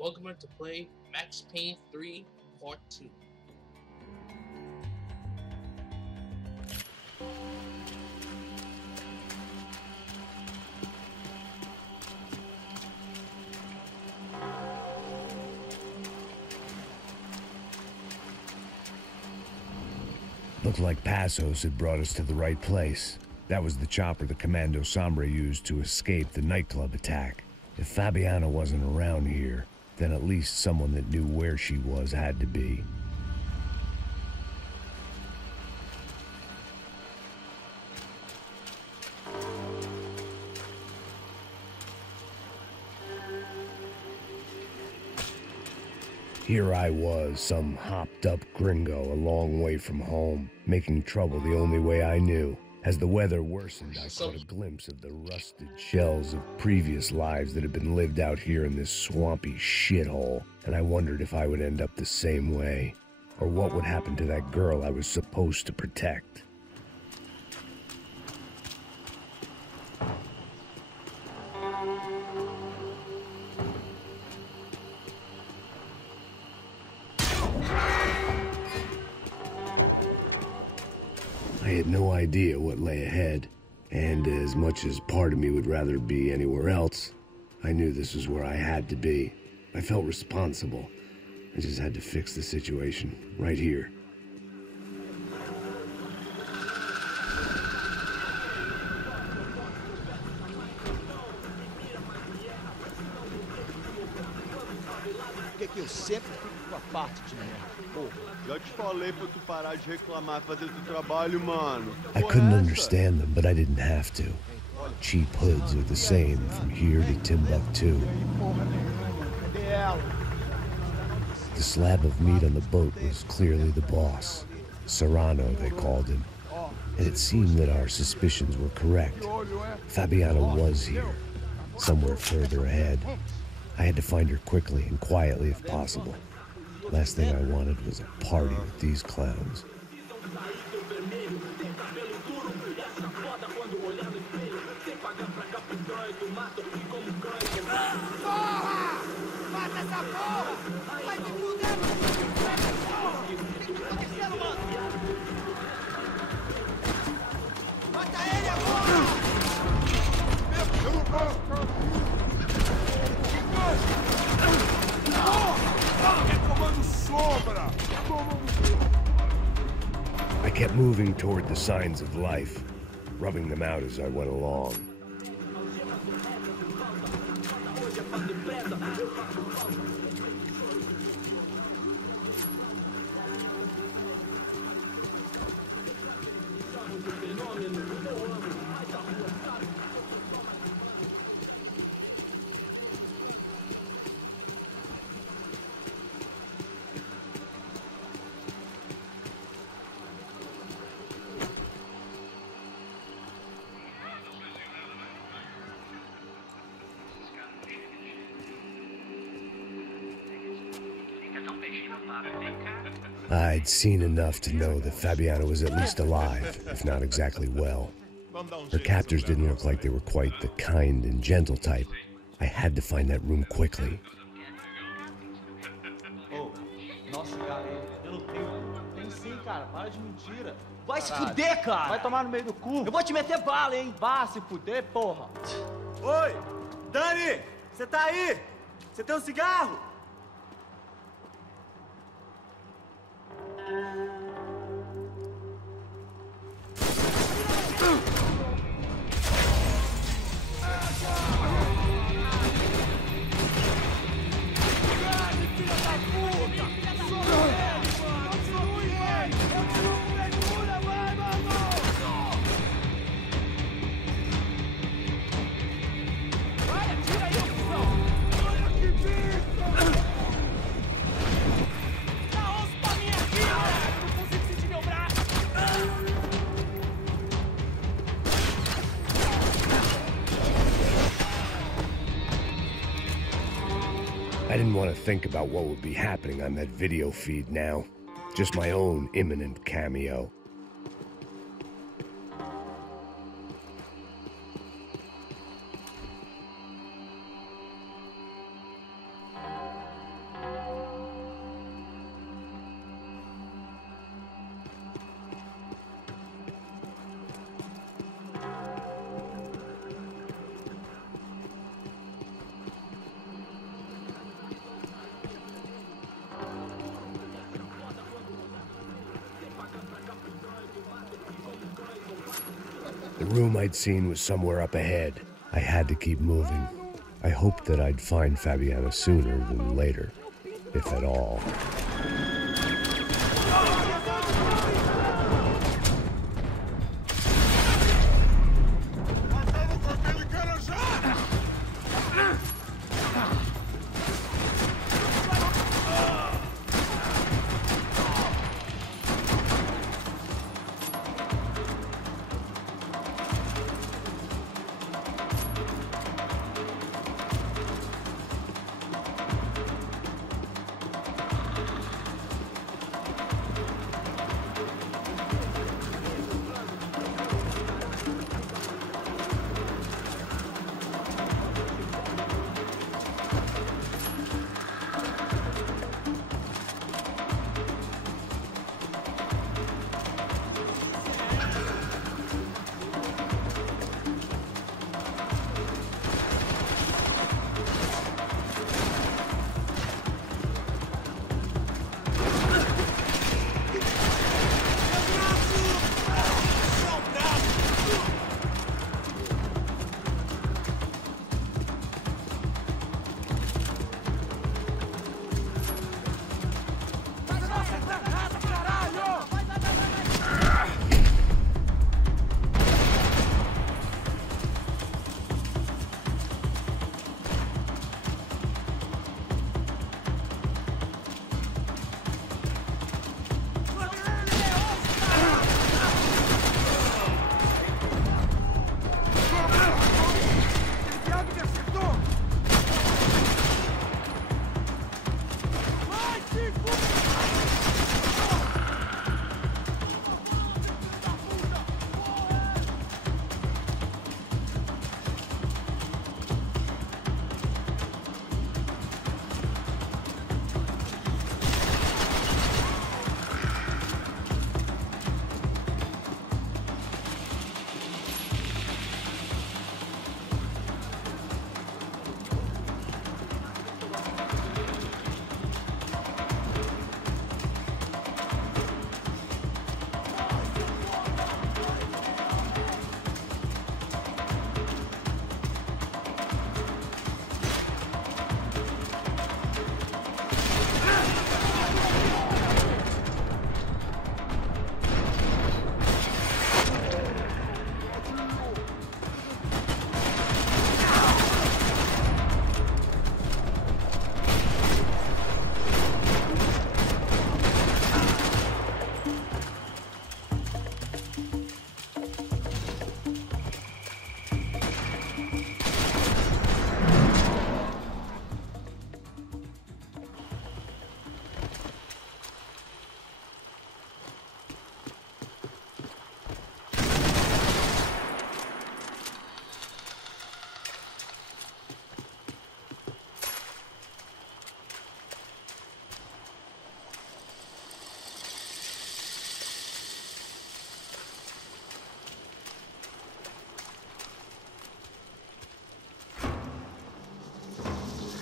Welcome to play Max Payne 3 Part 2. Looked like Passos had brought us to the right place. That was the chopper the Commando Sombra used to escape the nightclub attack. If Fabiana wasn't around here, then at least someone that knew where she was had to be. Here I was, some hopped-up gringo a long way from home, making trouble the only way I knew. As the weather worsened, I caught a glimpse of the rusted shells of previous lives that had been lived out here in this swampy shithole, and I wondered if I would end up the same way, or what would happen to that girl I was supposed to protect. I had no idea what lay ahead, and as much as part of me would rather be anywhere else, I knew this was where I had to be. I felt responsible. I just had to fix the situation, right here. Por que eu sempre fico com a parte de merda? Porra. Já te falei pra tu parar de reclamar e fazer teu trabalho, mano. I couldn't understand them, but I didn't have to. Cheap hoods are the same from here to Timbuktu. Cadê ela? The slab of meat on the boat was clearly the boss. Serrano, they called him. And it seemed that our suspicions were correct. Fabiana was here, somewhere further ahead. I had to find her quickly and quietly if possible. Last thing I wanted was a party with these clowns. I kept moving toward the signs of life, rubbing them out as I went along. I'd seen enough to know that Fabiana was at least alive, if not exactly well. Her captors didn't look like they were quite the kind and gentle type. I had to find that room quickly. Oh, nossa, cara, eu não tenho. Tem sim, cara, para de mentira. Vai se fuder, cara! Vai tomar no meio do cu. Eu vou te meter bala, hein? Vá se fuder, porra! Oi! Dani! Você tá aí? Você tem um cigarro? I didn't want to think about what would be happening on that video feed now. Just my own imminent cameo. The room I'd seen was somewhere up ahead. I had to keep moving. I hoped that I'd find Fabiana sooner than later, if at all.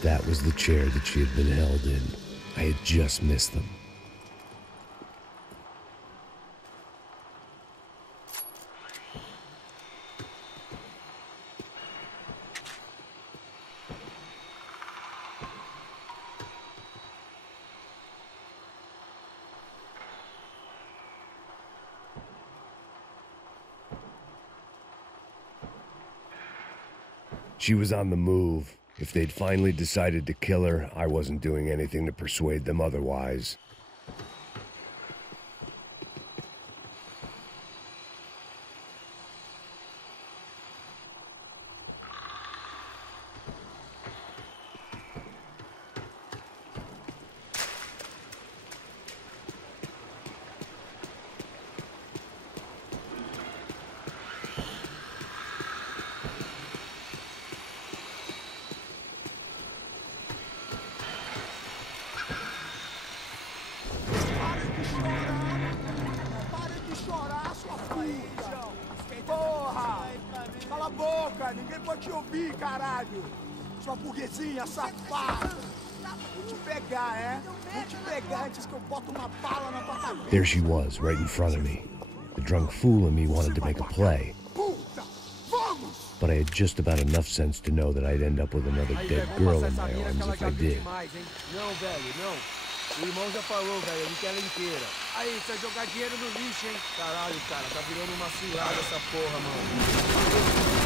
That was the chair that she had been held in. I had just missed them. She was on the move. If they'd finally decided to kill her, I wasn't doing anything to persuade them otherwise. Cala a boca, ninguém pode te ouvir, caralho! Sua burguesinha safada! Vou te pegar, é? Vou te pegar antes que eu boto uma bala na tua cabeça! There she was, right in front of me. The drunk fool in me wanted to make a play. but I had just about enough sense to know that I'd end up with another dead girl in my arms if I did. Não, velho, não. O irmão já falou, velho, ele quer ela inteira. Aí, você vai jogar dinheiro no lixo, hein? Caralho, cara, tá virando uma cilada essa porra, mano.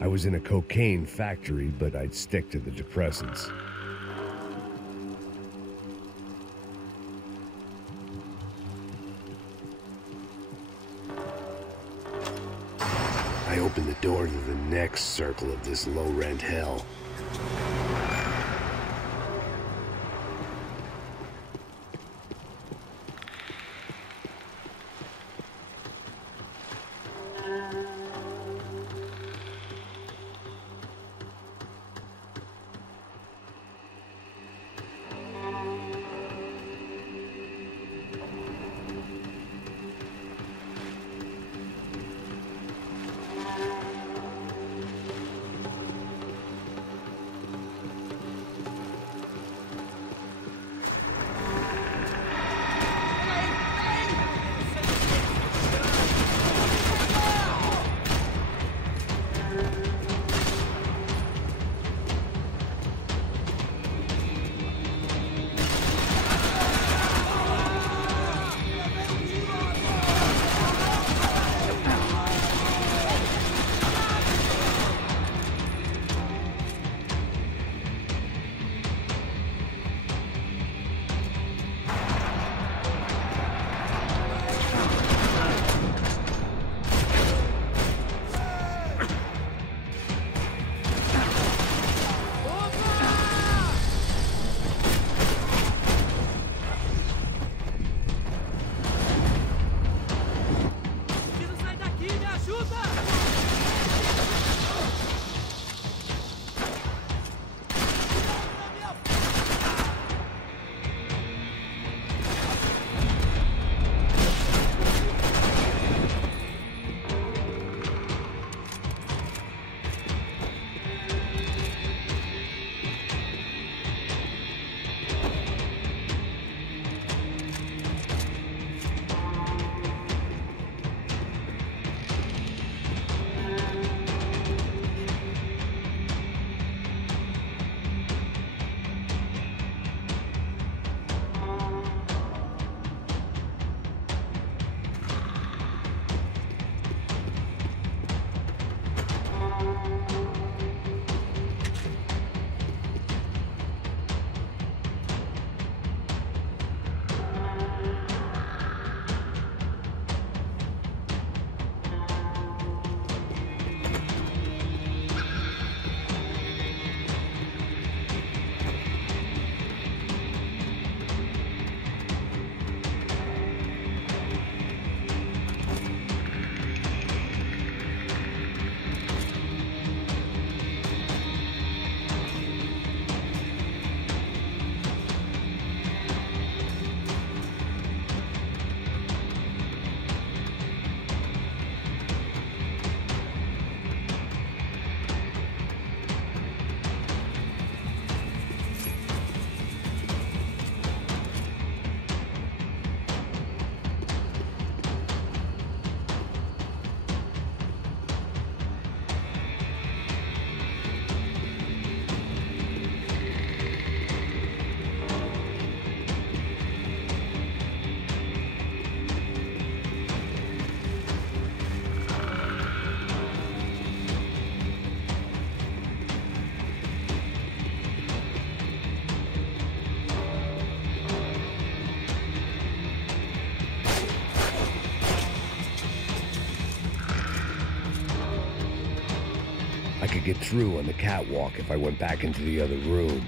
I was in a cocaine factory, but I'd stick to the depressants. I opened the door to the next circle of this low-rent hell. get through on the catwalk if I went back into the other room.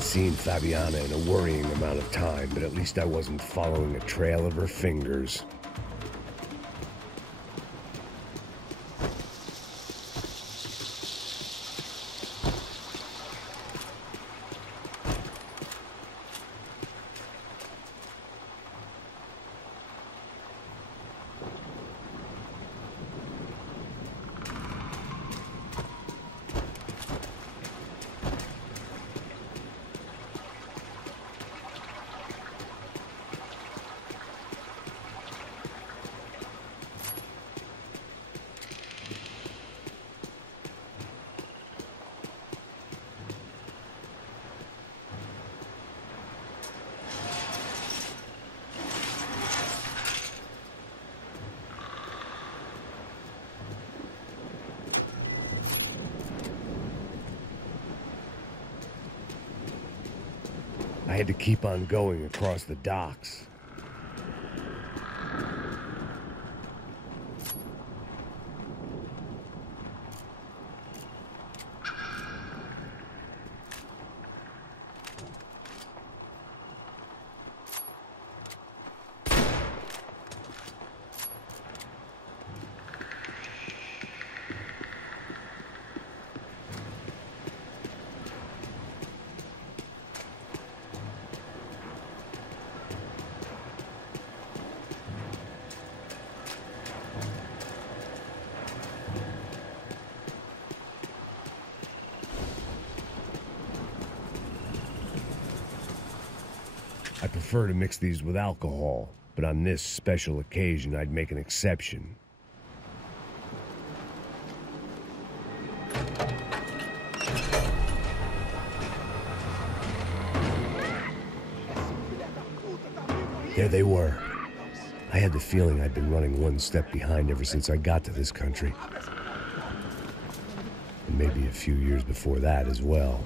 Seen Fabiana in a worrying amount of time, but at least I wasn't following a trail of her fingers. I had to keep on going across the docks. I prefer to mix these with alcohol, but on this special occasion, I'd make an exception. There they were. I had the feeling I'd been running one step behind ever since I got to this country. And maybe a few years before that as well.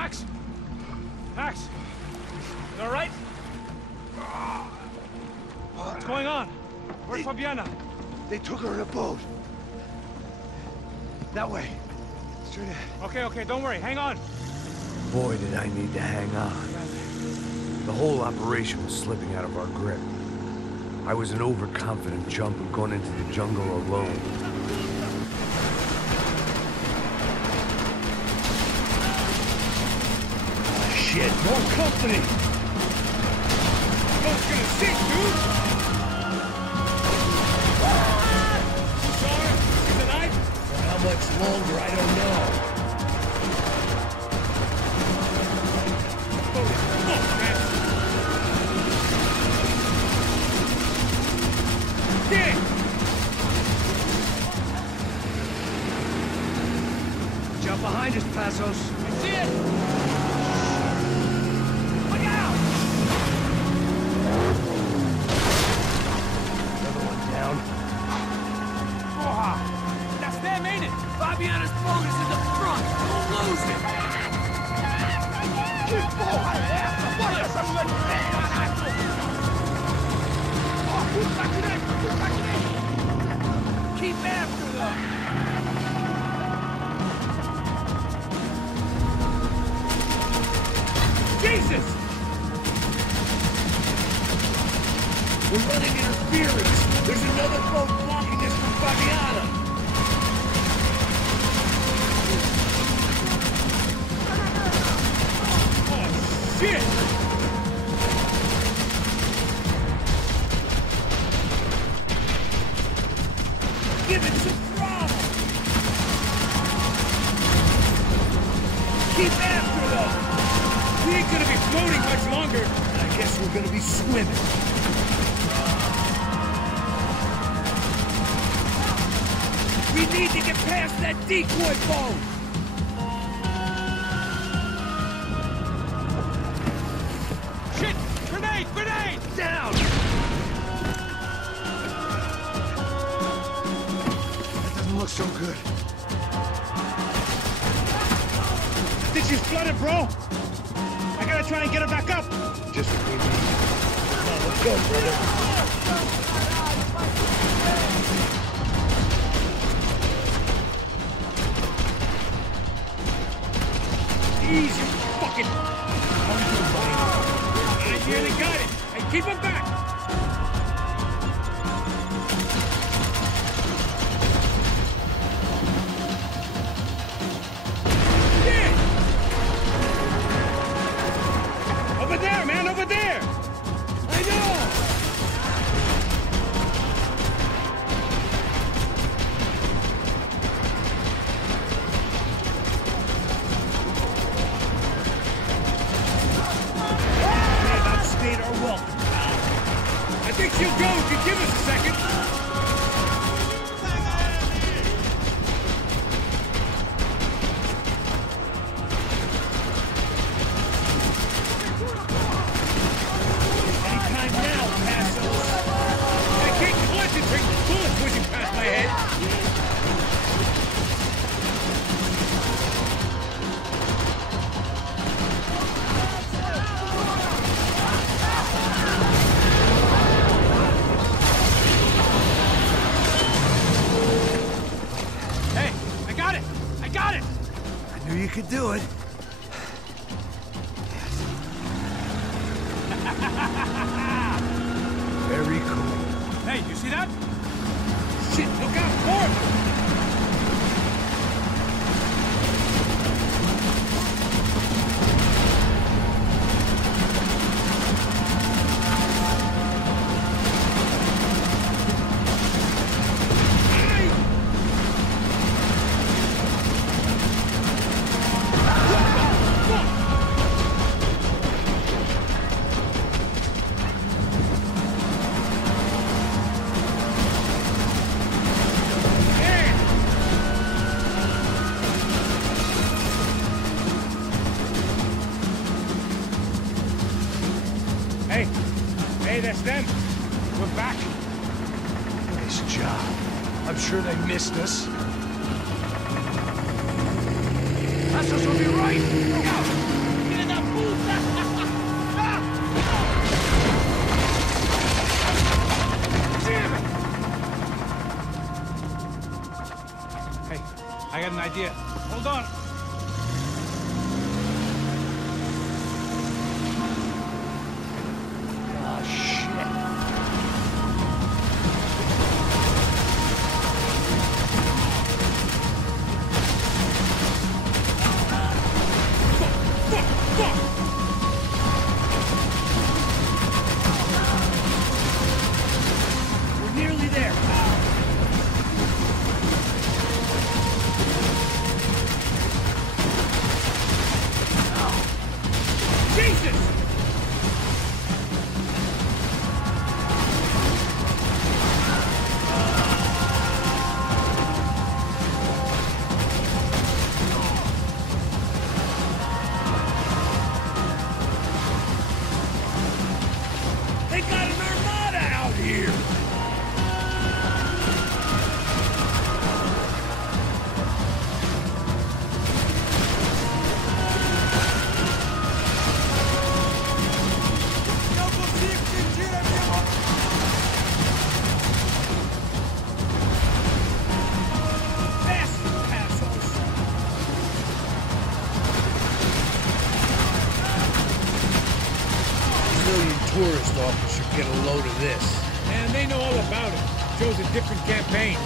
Max? Max? You all right? What's going on? Where's Fabiana? They took her in a boat. That way. Straight ahead. Okay, don't worry. Hang on. Boy, did I need to hang on. The whole operation was slipping out of our grip. I was an overconfident chump who'd gone into the jungle alone. Shit, more company! Boat's gonna sink, dude! You saw her? She's alive? For how much longer, I don't know. Boat is fucked, man! Get it! Jump behind us, Passos. I see it! Look out! Another one down. Porra! That's them, ain't it? Fabiana's boat is in the front! Don't lose it! Que porra é essa? Bota essa sua ideia, caralho! Ó, puxa direito, puxa direito! Keep after them! Jesus! We're running interference. There's another boat blocking us from Fabiana. Oh, shit! Give it some throttle. Keep after them. We ain't gonna be floating much longer. I guess we're gonna be swimming. We need to get past that decoy boat! Shit! Grenade! Grenade! Down! That doesn't look so good. Think she's flooded, bro? I gotta try and get her back up. Just what we need. Come on, let's go, brother. Easy, fucking. I nearly got it. Hey, keep him back. Shit! Over there, man, over there. I know. I think she'll go if you give us a second. Anytime now, Passos. I can't concentrate with bullets whizzing past my head. You could do it. Very cool. Hey, you see that? Shit, look out, forward! Hey, that's them. We're back. Nice job. I'm sure they missed us. Passos will be right. Look out! idea. Hold on. Oh, shit. We're nearly there. Jesus! They got an armada out here. Não consigo sentir a minha mão. Faster, assholes. Brazilian tourist office should get a load of this. And they know all about it. Shows a different campaign.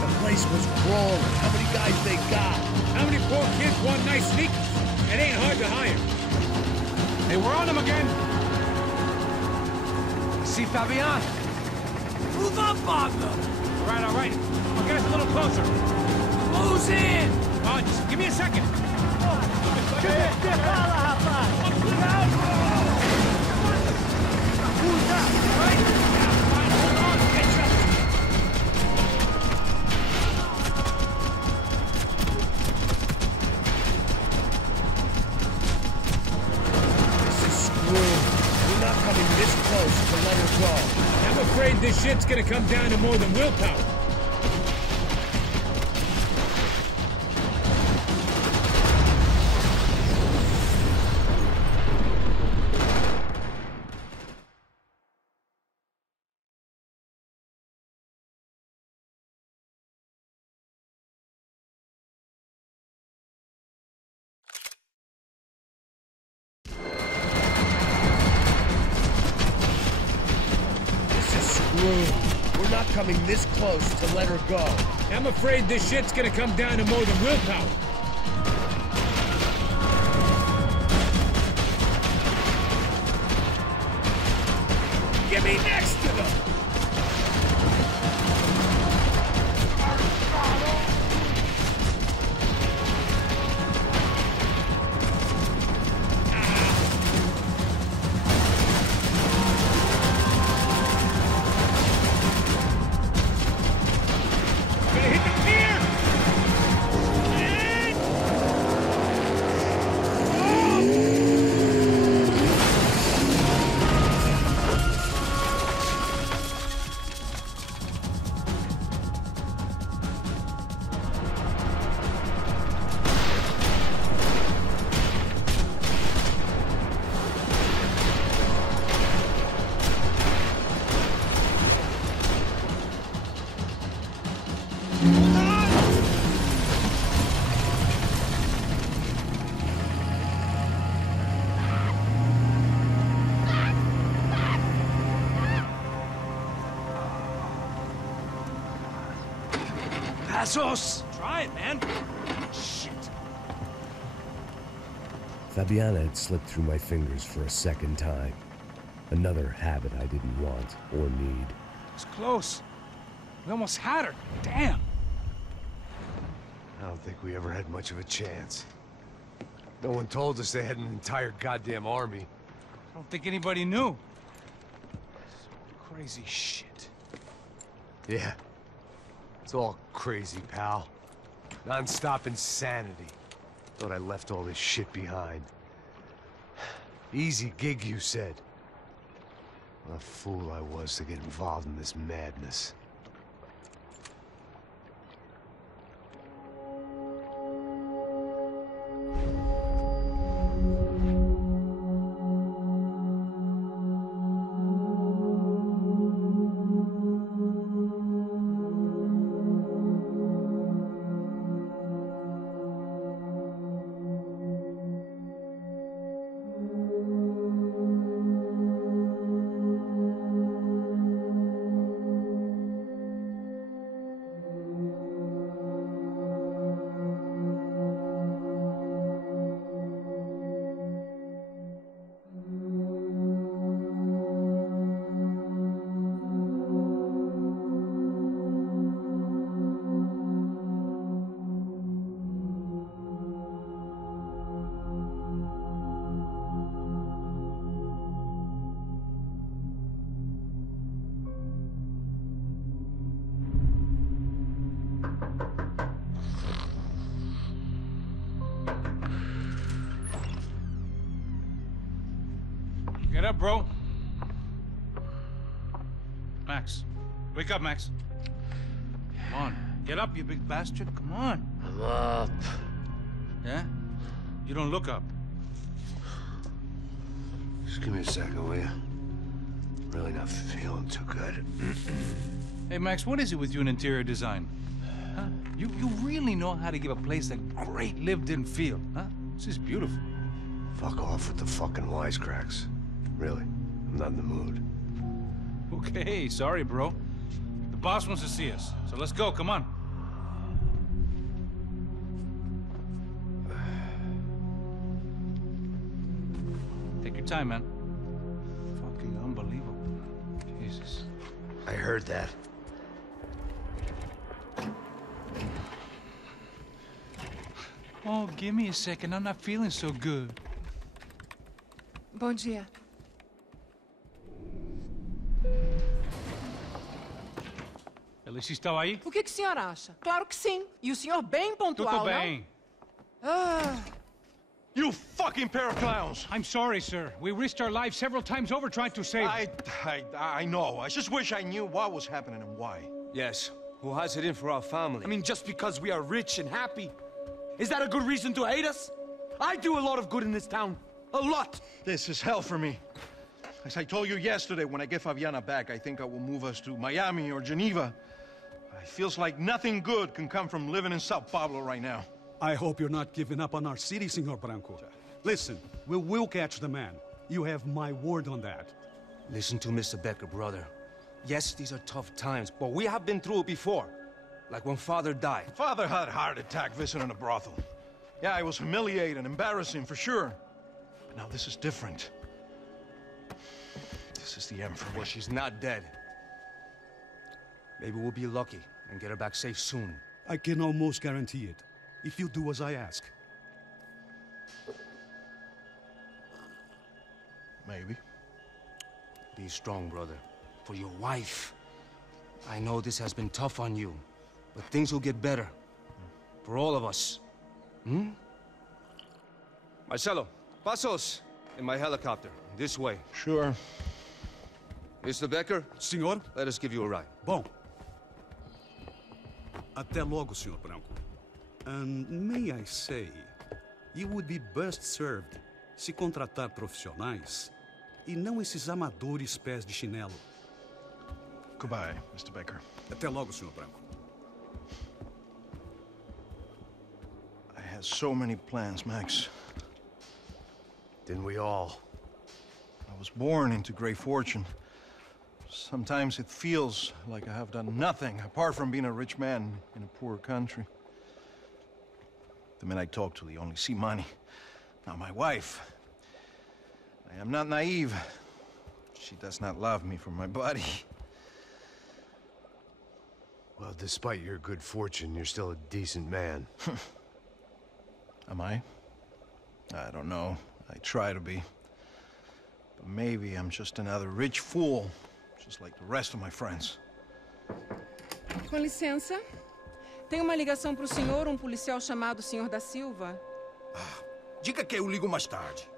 The place was crawling. How many guys they got? How many poor kids want nice sneakers? It ain't hard to hire. Hey, we're on them again. See Fabian? Move up on them! All right. I'll get us a little closer. Close in! Oh, just give me a second. This is screwed. We're not coming this close to let her go. I'm afraid this shit's gonna come down to more than willpower. This is screwed. We're not coming this close to let her go. I'm afraid this shit's gonna come down to more than willpower. Get me next to them! Gonna hit the pier! And... Passos! Try it, man. Shit. Fabiana had slipped through my fingers for a second time. Another habit I didn't want or need. It's close. We almost had her. Damn. I don't think we ever had much of a chance. No one told us they had an entire goddamn army. I don't think anybody knew. Crazy shit. Yeah. It's all crazy, pal. Non-stop insanity. Thought I left all this shit behind. Easy gig, you said. What a fool I was to get involved in this madness. up, bro? Max. Wake up, Max. Come on. Get up, you big bastard. Come on. I'm up. Yeah? You don't look up. Just give me a second, will you? Really not feeling too good. Hey, Max, what is it with you in interior design? Huh? You really know how to give a place a great lived-in feel, huh? This is beautiful. Fuck off with the fucking wisecracks. Really, I'm not in the mood. Okay, sorry, bro. The boss wants to see us, so let's go, come on. Take your time, man. Fucking unbelievable. Jesus. I heard that. Oh, give me a second. I'm not feeling so good. Bom dia. Alice estava aí? O que o senhor acha? Claro que sim. E o senhor bem pontual, Tudo bem. não? Ah. You fucking pair of clowns! I'm sorry, sir. We risked our lives several times over trying to save... I know. I just wish I knew what was happening and why. Yes. Who has it in for our family? I mean, just because we are rich and happy. Is that a good reason to hate us? I do a lot of good in this town. A lot! This is hell for me. As I told you yesterday, when I get Fabiana back, I think I will move us to Miami or Geneva. It feels like nothing good can come from living in Sao Paulo right now. I hope you're not giving up on our city, Senor Branco. Listen, we will catch the man. You have my word on that. Listen to Mr. Becker, brother. Yes, these are tough times, but we have been through it before. Like when Father died. Father had a heart attack visiting a brothel. Yeah, it was humiliating, embarrassing, for sure. But now this is different. This is the end for me. Well, she's not dead. Maybe we'll be lucky and get her back safe soon. I can almost guarantee it, if you do as I ask. Maybe. Be strong, brother. For your wife. I know this has been tough on you, but things will get better. For all of us. Hmm? Marcelo, pasos in my helicopter. This way. Sure. Mr. Becker? Senhor? Let us give you a ride. Bom. Até logo, Senhor Branco. And may I say, you would be best served se contratar profissionais e não esses amadores pés de chinelo. Goodbye, Mr. Becker. Até logo, Senhor Branco. I had so many plans, Max. Didn't we all? I was born into great fortune. Sometimes it feels like I have done nothing apart from being a rich man in a poor country. The men I talk to, they only see money. Now my wife, I am not naive. She does not love me for my body. Well, despite your good fortune, you're still a decent man. Am I? I don't know. I try to be. But maybe I'm just another rich fool, just like the rest of my friends. Com licença. Tem uma ligação para o senhor, policial chamado Senhor da Silva. Diga que eu ligo mais tarde.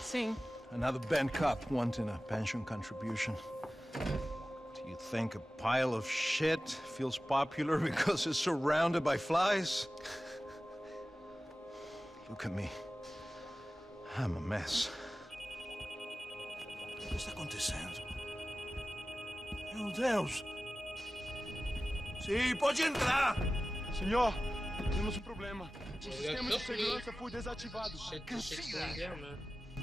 Sim. Another bent cop wanting a pension contribution. Do you think a pile of shit feels popular because it's surrounded by flies? Look at me. I'm a mess. O que está acontecendo? Meu Deus! Sim, pode entrar! Senhor, temos problema. O sistema de segurança foi desativado.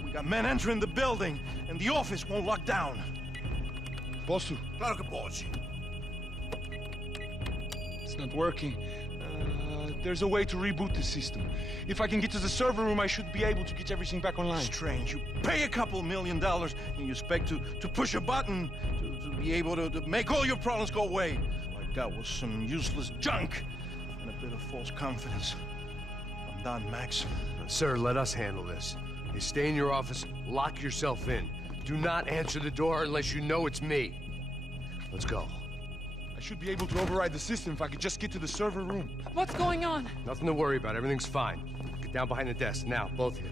We got men entering the building, and the office won't lock down. Posso? Claro que pode. It's not working. There's a way to reboot the system. If I can get to the server room, I should be able to get everything back online. Strange. You pay a couple $1 million, and you expect to push a button to be able to make all your problems go away. All I got was some useless junk and a bit of false confidence. I'm done, Max. Sir, let us handle this. You stay in your office, lock yourself in. Do not answer the door unless you know it's me. Let's go. I should be able to override the system if I could just get to the server room. What's going on? Nothing to worry about. Everything's fine. Get down behind the desk. Now, both of you.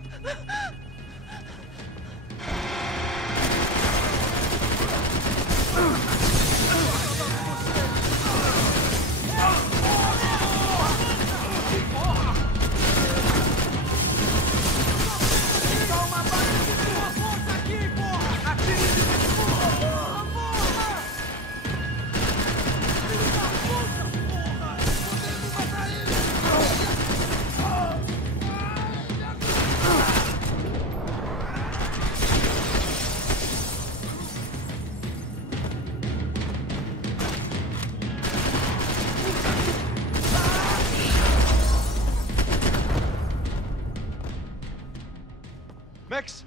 Max!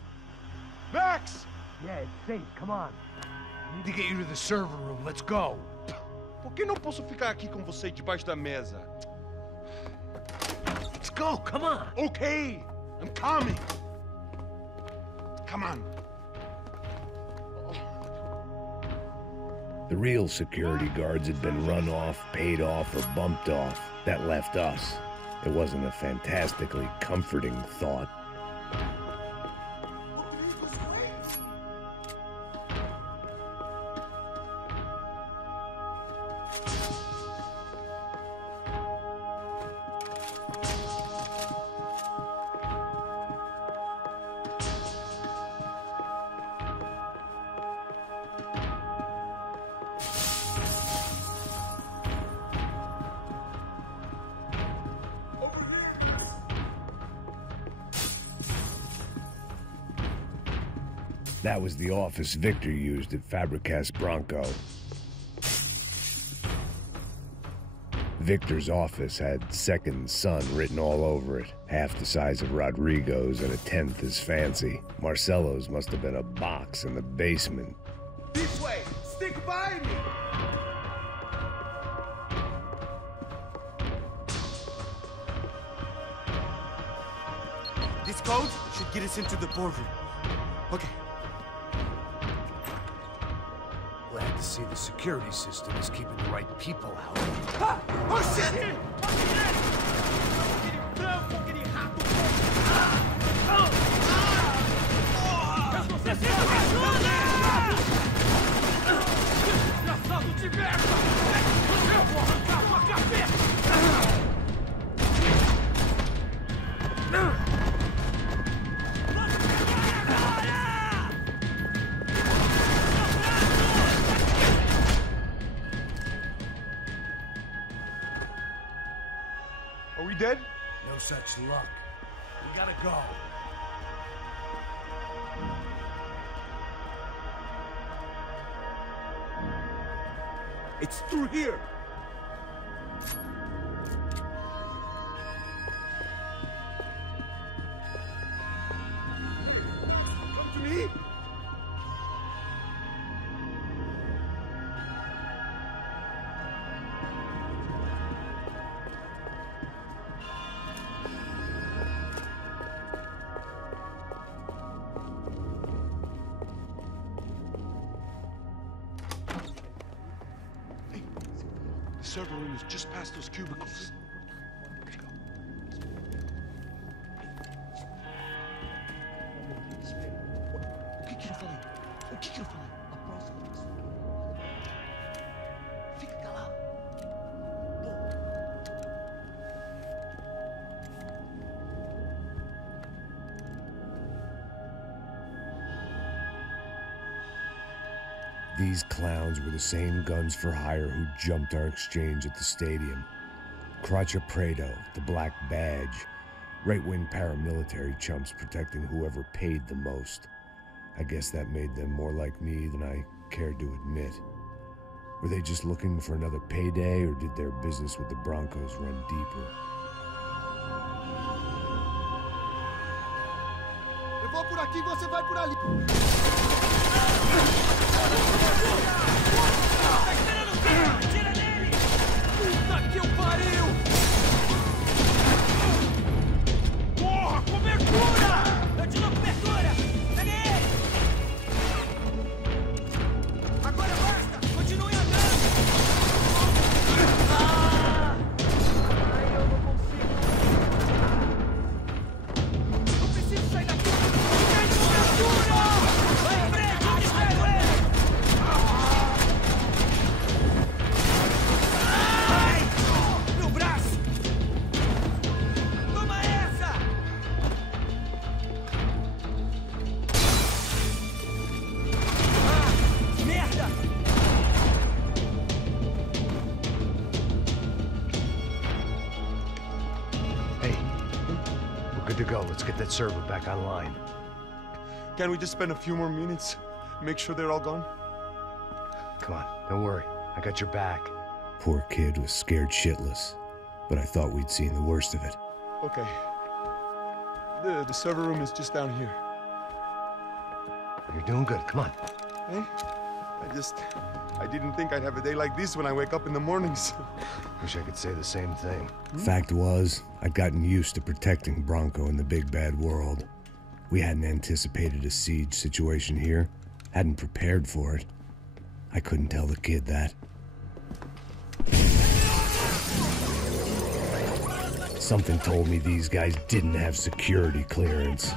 Max! Yeah, it's safe. Come on. I need to get you to the server room. Let's go. Por que não posso ficar aqui com você debaixo da mesa? Let's go. Come on. Okay, I'm coming. Come on. The real security guards had been run off, paid off, or bumped off. That left us. It wasn't a fantastically comforting thought. That was the office Victor used at Fabricas Bronco. Victor's office had second son written all over it, half the size of Rodrigo's and a tenth as fancy. Marcelo's must have been a box in the basement. This way! Stick by me! This code should get us into the boardroom. Okay. Glad to see the security system is keeping the right people out. Ah! Oh shit! Are we dead? No such luck. We gotta go. It's through here! Come to me! The server room is just past those cubicles. Let's go. O que eu falei? O que eu falei? A próxima. Fica calado. These clowns were the same guns for hire who jumped our exchange at the stadium. Craccia Prado, the Black Badge, right-wing paramilitary chumps protecting whoever paid the most. I guess that made them more like me than I cared to admit. Were they just looking for another payday, or did their business with the Broncos run deeper? Eu vou por aqui, você vai por ali. Tá esperando o quê? Tira nele! Puta que eu pariu! Porra, cobertura! Eu te dou cobertura! Pegue ele! Agora basta! Continue andando! Ah! Ai, eu não consigo! Eu preciso sair daqui! Tem cobertura! Vai em frente, eu te pego ele! Good to go. Let's get that server back online. Can we just spend a few more minutes? Make sure they're all gone? Come on, don't worry. I got your back. Poor kid was scared shitless, but I thought we'd seen the worst of it. Okay. The server room is just down here. You're doing good. Come on. Hey? I didn't think I'd have a day like this when I wake up in the mornings. Wish I could say the same thing. Fact was, I'd gotten used to protecting Bronco in the big bad world. We hadn't anticipated a siege situation here, hadn't prepared for it. I couldn't tell the kid that. Something told me these guys didn't have security clearance.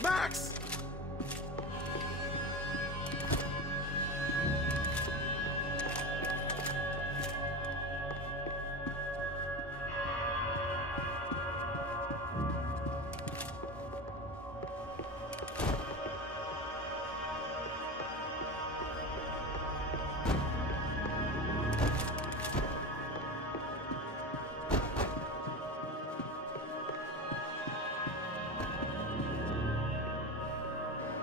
Max!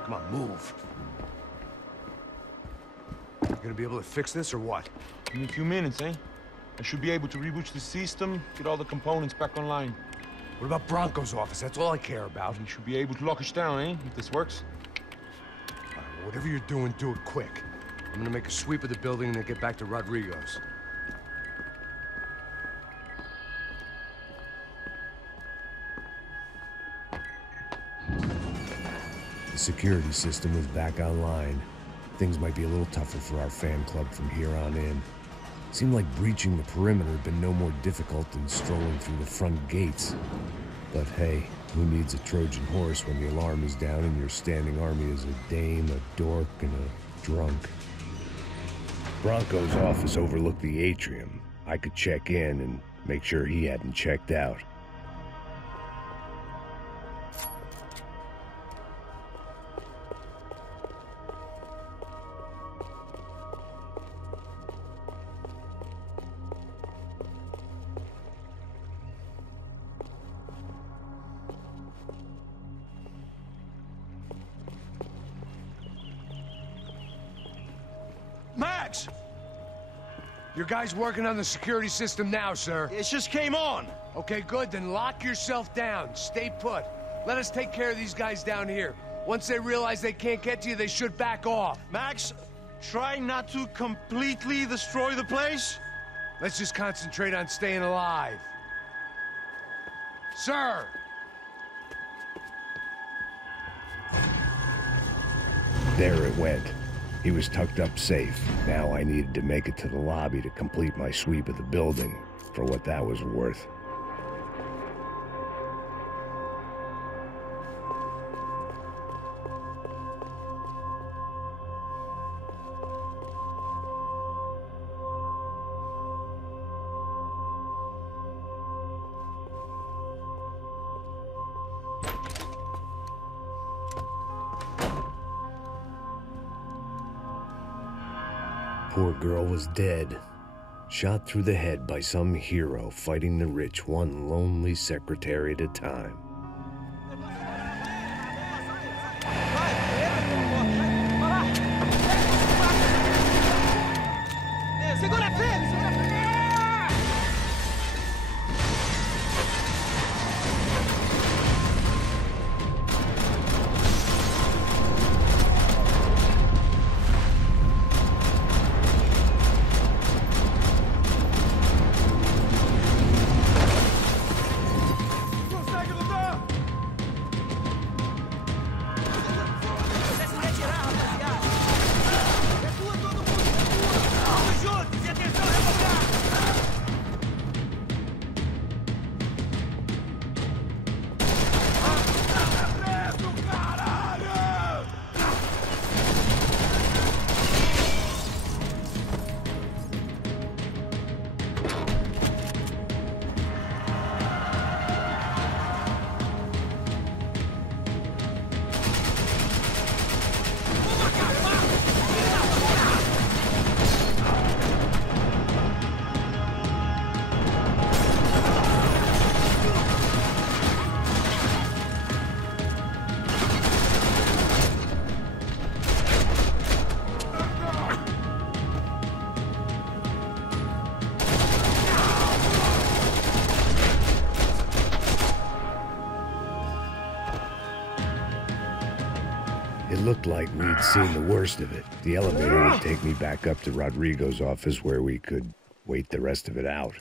Come on, move. You gonna be able to fix this or what? In a few minutes, eh? I should be able to reboot the system, get all the components back online. What about Bronco's office? That's all I care about. You should be able to lock us down, eh? If this works. Whatever you're doing, do it quick. I'm gonna make a sweep of the building and then get back to Rodrigo's. The security system was back online. Things might be a little tougher for our fan club from here on in. Seemed like breaching the perimeter had been no more difficult than strolling through the front gates. But hey, who needs a Trojan horse when the alarm is down and your standing army is a dame, a dork, and a drunk? Bronco's office overlooked the atrium, I could check in and make sure he hadn't checked out. Max! Your guy's working on the security system now, sir. It just came on. Okay, good. Then lock yourself down. Stay put. Let us take care of these guys down here. Once they realize they can't get to you, they should back off. Max, try not to completely destroy the place. Let's just concentrate on staying alive. Sir! There it went. He was tucked up safe. Now I needed to make it to the lobby to complete my sweep of the building, for what that was worth. Poor girl was dead, shot through the head by some hero fighting the rich one lonely secretary at a time. It looked like we'd seen the worst of it. The elevator would take me back up to Rodrigo's office where we could wait the rest of it out.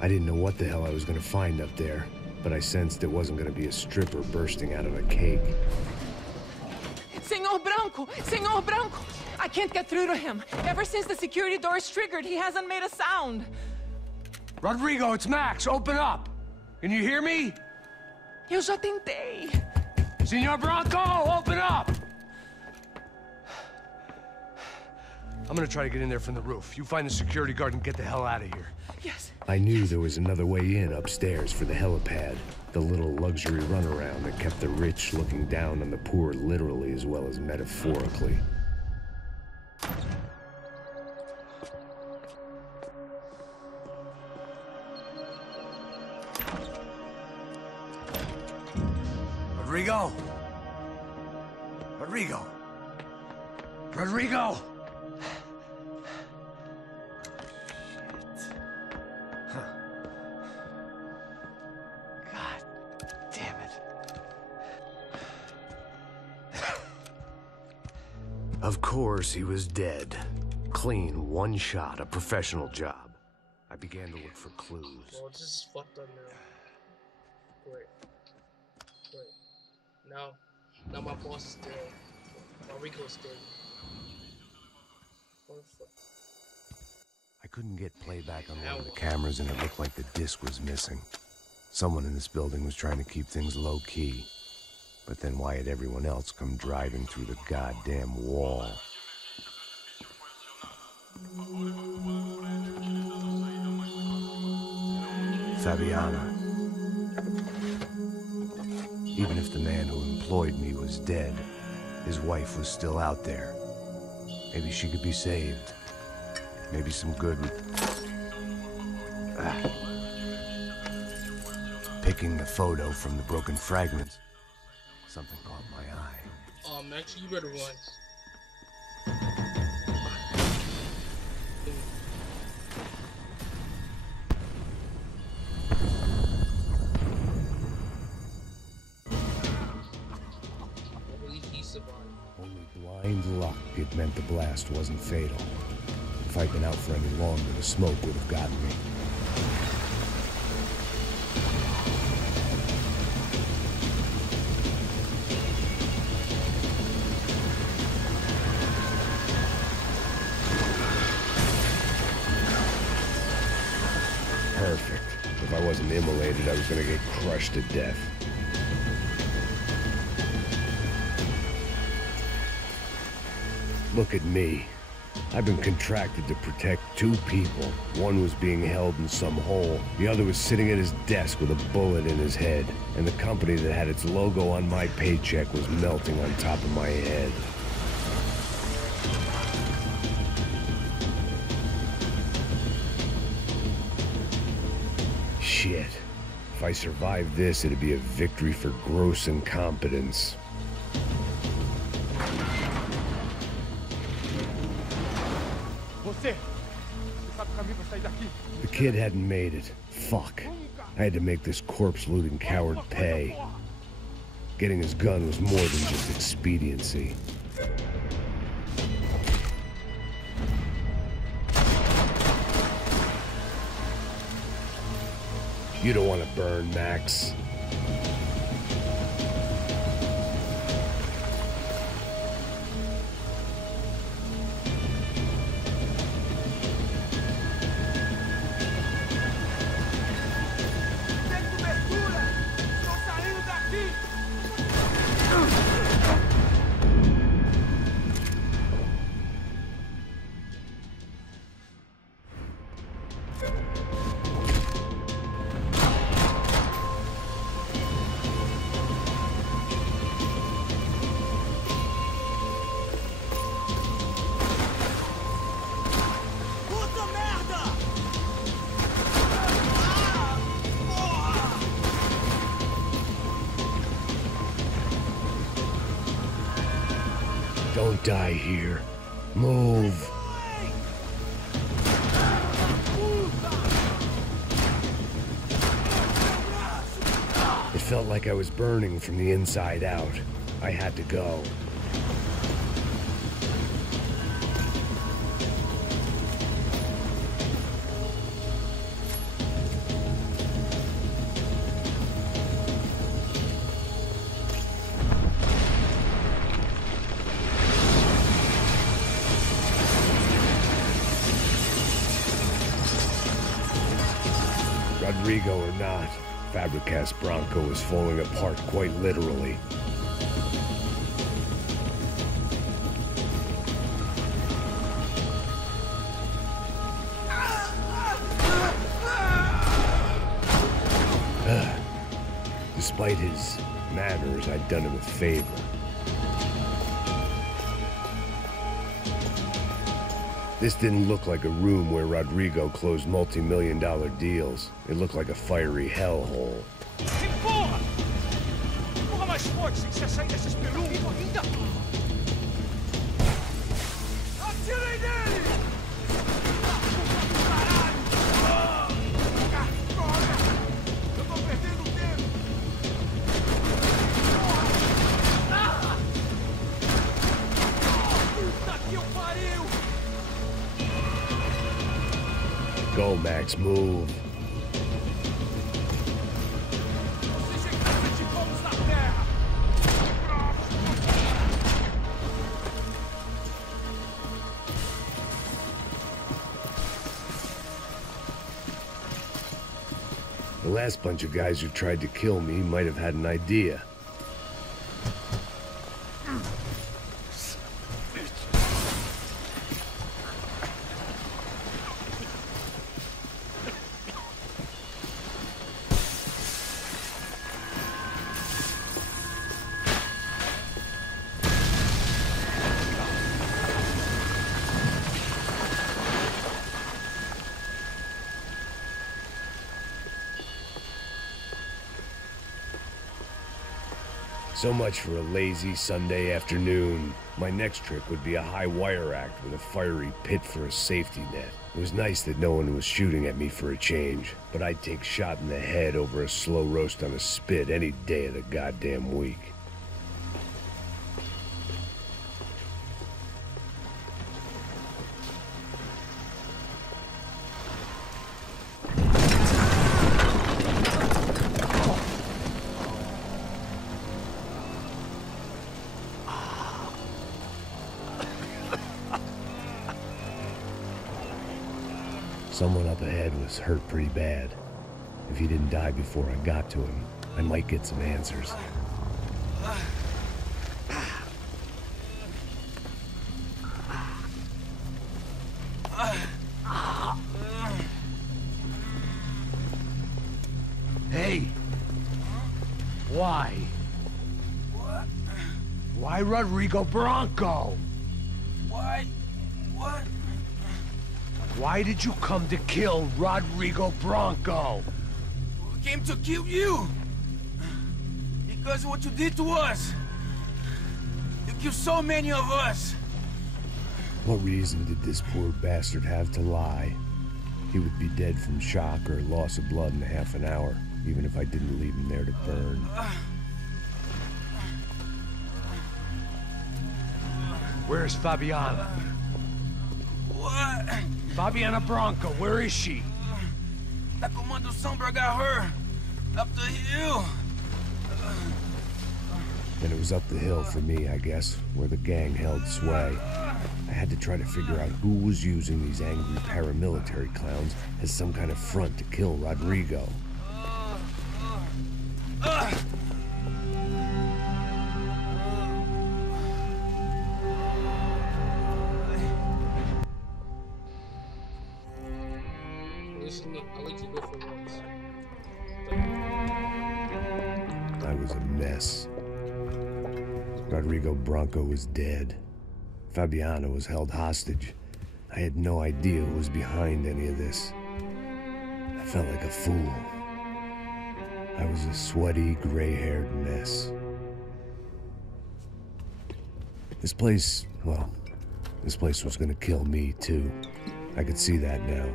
I didn't know what the hell I was going to find up there, but I sensed it wasn't going to be a stripper bursting out of a cake. Senor Branco! Senor Branco! I can't get through to him. Ever since the security door is triggered, he hasn't made a sound. Rodrigo, it's Max. Open up. Can you hear me? Eu já tentei. Senor Branco, open up! I'm gonna try to get in there from the roof. You find the security guard and get the hell out of here. Yes. I knew there was another way in upstairs for the helipad, the little luxury runaround that kept the rich looking down on the poor literally as well as metaphorically. Rodrigo! Rodrigo! Rodrigo! Of course, he was dead. Clean, one shot, a professional job. I began to look for clues. Well, this is fucked up now. Wait. Now my boss is dead. My Rico's dead. What the fuck? I couldn't get playback on one of the cameras, and it looked like the disc was missing. Someone in this building was trying to keep things low-key. But then why had everyone else come driving through the goddamn wall? Fabiana. Even if the man who employed me was dead, his wife was still out there. Maybe she could be saved. Maybe some good... Picking the photo from the broken fragments, something caught my eye. Max, you better run. Only blind luck it meant the blast wasn't fatal. If I'd been out for any longer, the smoke would have gotten me. Perfect. If I wasn't immolated, I was gonna get crushed to death. Look at me. I've been contracted to protect two people. One was being held in some hole. The other was sitting at his desk with a bullet in his head. And the company that had its logo on my paycheck was melting on top of my head. Shit. If I survived this, it'd be a victory for gross incompetence. The kid hadn't made it. Fuck. I had to make this corpse-looting coward pay. Getting his gun was more than just expediency. You don't want to burn, Max. Don't die here. Move. It felt like I was burning from the inside out. I had to go. Rodrigo or not, Fabricas Bronco is falling apart quite literally. Despite his manners, I'd done him a favor. This didn't look like a room where Rodrigo closed multi-million-dollar deals. It looked like a fiery hellhole. Empurra! Empurra mais forte, sem que você sair dessa espelunca ainda! Atirem nele! Caralho! Corre! Eu tô perdendo tempo! Puta Go, Max, move. The last bunch of guys who tried to kill me might have had an idea. So much for a lazy Sunday afternoon. My next trick would be a high wire act with a fiery pit for a safety net. It was nice that no one was shooting at me for a change, but I'd take shot in the head over a slow roast on a spit any day of the goddamn week. Someone up ahead was hurt pretty bad. If he didn't die before I got to him, I might get some answers. Hey! Why? What? Why Rodrigo Bronco? Why? What? Why did you come to kill Rodrigo Bronco? We came to kill you! Because of what you did to us! You killed so many of us! What reason did this poor bastard have to lie? He would be dead from shock or loss of blood in half an hour, even if I didn't leave him there to burn. Where's Fabiana? What? Fabiana Bronco, where is she? That Comando Sombra got her! Up the hill! Then it was up the hill for me, I guess, where the gang held sway. I had to try to figure out who was using these angry paramilitary clowns as some kind of front to kill Rodrigo. I was a mess. Rodrigo Bronco was dead. Fabiana was held hostage. I had no idea who was behind any of this. I felt like a fool. I was a sweaty, gray-haired mess. This place, well, this place was gonna kill me too. I could see that now.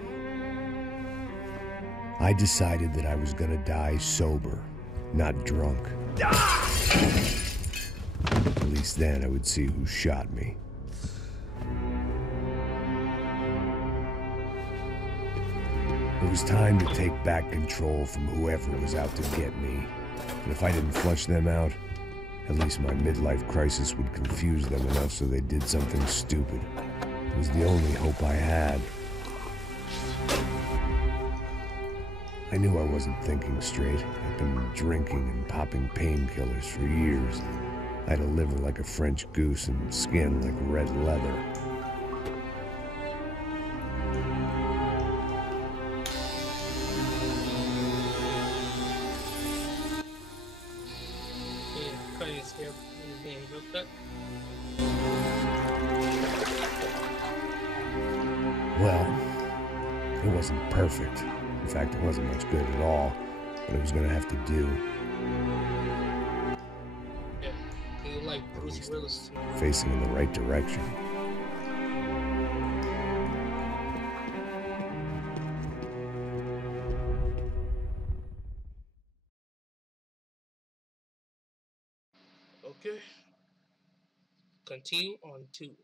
I decided that I was gonna die sober, not drunk. At least then I would see who shot me. It was time to take back control from whoever was out to get me. And if I didn't flush them out, at least my midlife crisis would confuse them enough so they did something stupid. It was the only hope I had. I knew I wasn't thinking straight. I'd been drinking and popping painkillers for years. I had a liver like a French goose and skin like red leather. Well, it wasn't perfect. In fact, it wasn't much good at all, but it was gonna have to do. Yeah, he like Bruce Willis. Facing in the right direction. Okay. Continue on 2.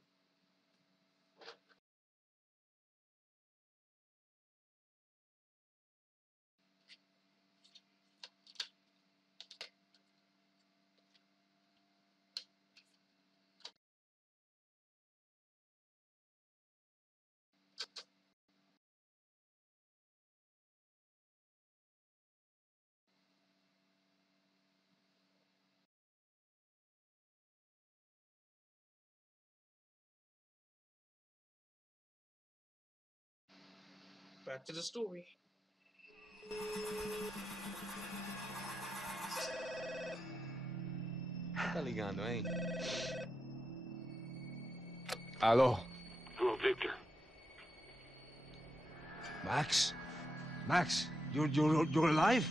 Back to the story. Tá ligando, hein? Hello. Hello, Victor. Max? Max, you're alive?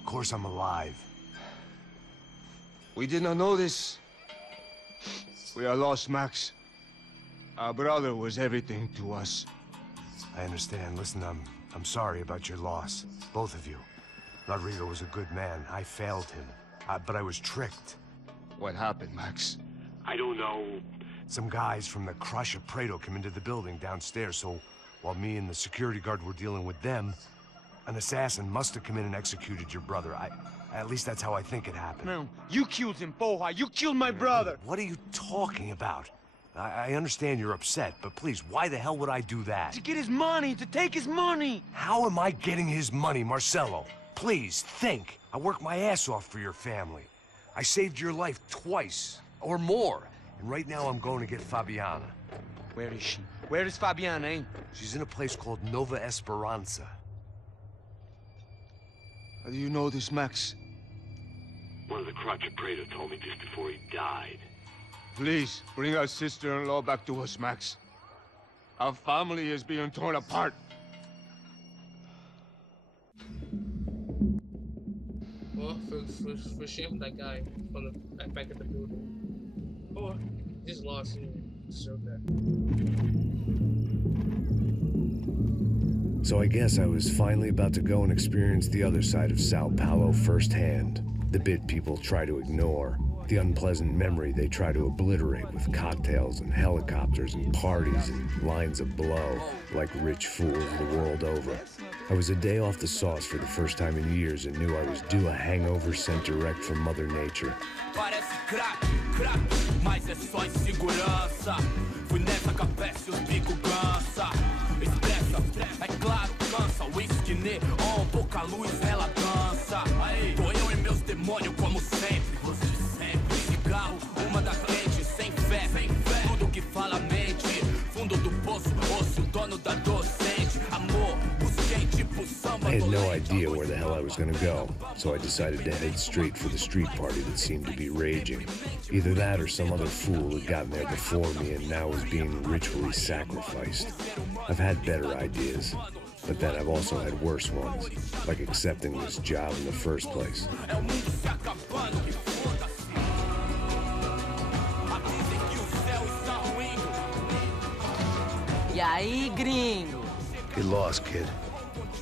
Of course I'm alive. We did not know this. We are lost, Max. Our brother was everything to us. I understand. Listen, I'm sorry about your loss. Both of you. Rodrigo was a good man. I failed him. But I was tricked. What happened, Max? I don't know. Some guys from the Crush of Prado came into the building downstairs, so while me and the security guard were dealing with them, an assassin must have come in and executed your brother. At least that's how I think it happened. No, you killed him, porra. You killed my brother. What are you talking about? I understand you're upset, but please, why the hell would I do that? To get his money, to take his money. How am I getting his money, Marcelo? Please, think. I worked my ass off for your family. I saved your life twice, or more. And right now I'm going to get Fabiana. Where is she? Where is Fabiana, eh? She's in a place called Nova Esperanza. How do you know this, Max? One of the Crotch of Prado told me just before he died. Please, bring our sister-in-law back to us, Max. Our family is being torn apart. Well, for shame that guy from the back of the building. Or he just lost and deserved that. So I guess I was finally about to go and experience the other side of Sao Paulo firsthand. The bit people try to ignore. The unpleasant memory they try to obliterate with cocktails and helicopters and parties and lines of blow, like rich fools the world over. I was a day off the sauce for the first time in years and knew I was due a hangover sent direct from Mother Nature. Parece crack, crack, mas é só insegurança. Fui nessa capeste, os bico cansa. Expressa, é claro, cansa. Whisky, neon, pouca luz, ela dança. Tô eu e meus demônios como sempre. Cigarro, uma da frente, sem fé. Tudo que fala mente. Fundo do poço, osso, dono da docente. Amor, busquei tipo samba. I had no idea where the hell I was gonna go, so I decided to head straight for the street party that seemed to be raging. Either that or some other fool had gotten there before me and now was being ritually sacrificed. I've had better ideas, but then I've also had worse ones, like accepting this job in the first place. E aí, gringo? Get lost, kid.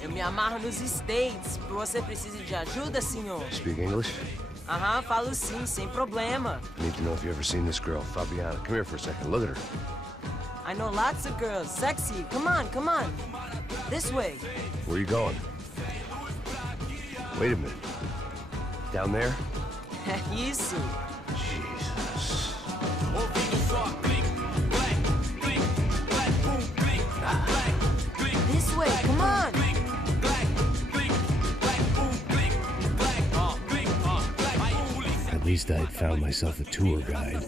Eu me amarro nos States. Você precisa de ajuda, senhor? Speak English? Aham, falo sim, sem problema. I need to know if you've ever seen this girl, Fabiana. Come here for a second. Look at her. I know lots of girls. Sexy. Come on, come on. This way. Where are you going? Wait a minute. Down there? Isso. Jesus. This way, come on. At least I'd found myself a tour guide.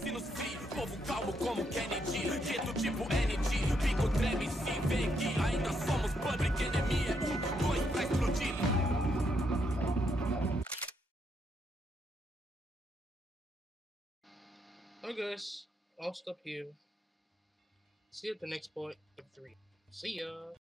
Alright guys, I'll stop here. See you at the next part of 3. See ya!